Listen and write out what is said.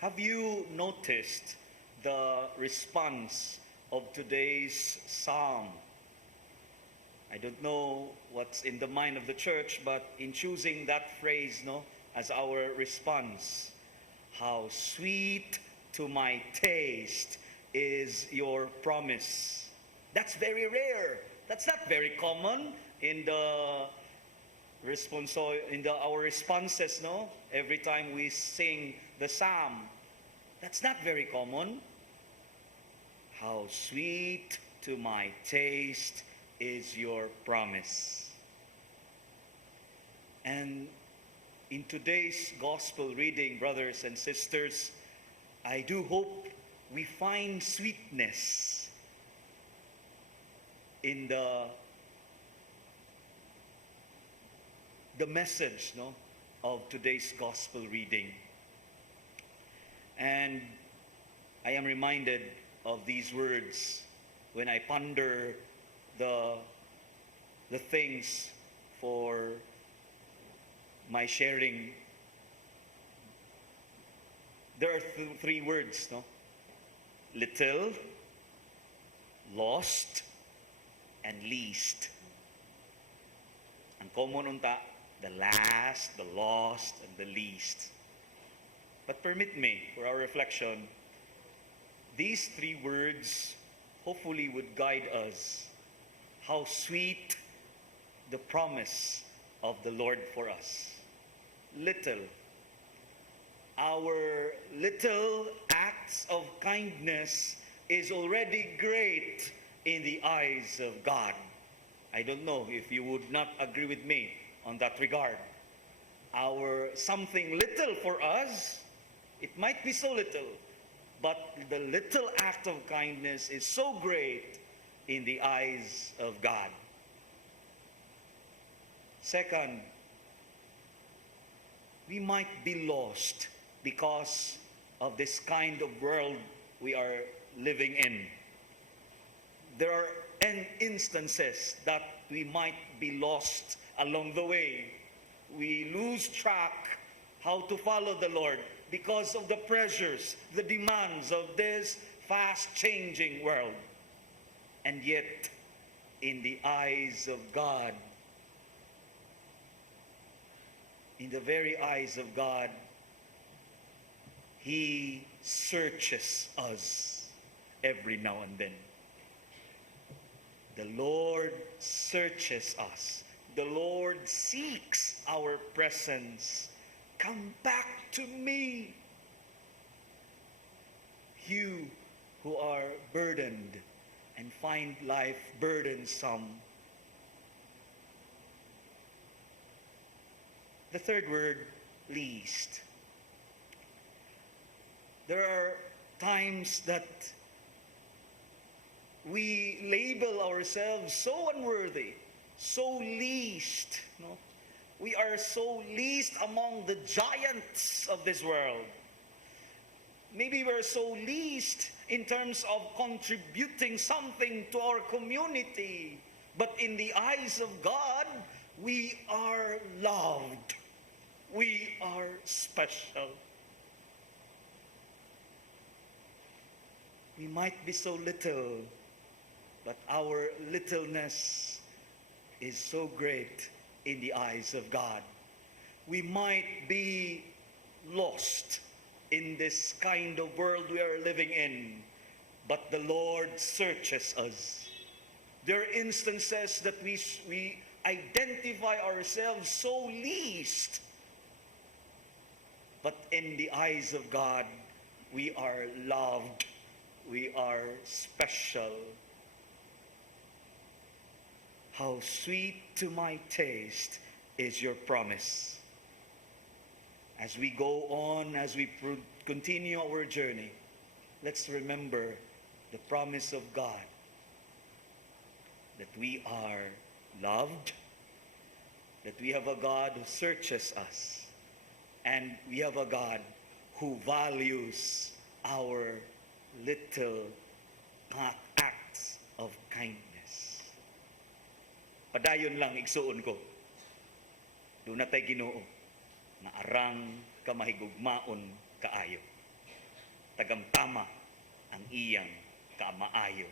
Have you noticed the response of today's psalm? I don't know what's in the mind of the church, but in choosing that phrase, as our response, how sweet to my taste is your promise. That's very rare. That's not very common in our responses, every time we sing the psalm. That's not very common. How sweet to my taste is your promise. And in today's gospel reading, brothers and sisters, I do hope we find sweetness in the message of today's gospel reading. And I am reminded of these words when I ponder the things for my sharing. There are three words, little, lost, and least. Ang common unta, the last, the lost, and the least. But permit me, for our reflection, these three words hopefully would guide us. How sweet the promise of the Lord for us. Little. Our little acts of kindness is already great in the eyes of God. I don't know if you would not agree with me on that regard. Our something little for us, it might be so little, but the little act of kindness is so great in the eyes of God. Second, we might be lost because of this kind of world we are living in. There are instances that we might be lost along the way. We lose track how to follow the Lord because of the pressures, the demands of this fast-changing world. And yet, in the eyes of God, in the very eyes of God, He searches us every now and then. The Lord searches us. The Lord seeks our presence. Come back to me, you who are burdened and find life burdensome. The third word, least. There are times that we label ourselves so unworthy, so least. We are so least among the giants of this world. Maybe we're so least in terms of contributing something to our community. But in the eyes of God, we are loved. We are special. We might be so little, but our littleness is so great in the eyes of God. We might be lost in this kind of world we are living in, but the Lord searches us. There are instances that we identify ourselves so least, but in the eyes of God, we are loved. We are special. How sweet to my taste is your promise. As we go on, as we continue our journey, let's remember the promise of God that we are loved, that we have a God who searches us, and we have a God who values our little acts of kindness. Padayon lang igsuon ko. Doon na tayo Ginoo na arang kamahigugmaon kaayo. tagamtama ang iyang kamaayo.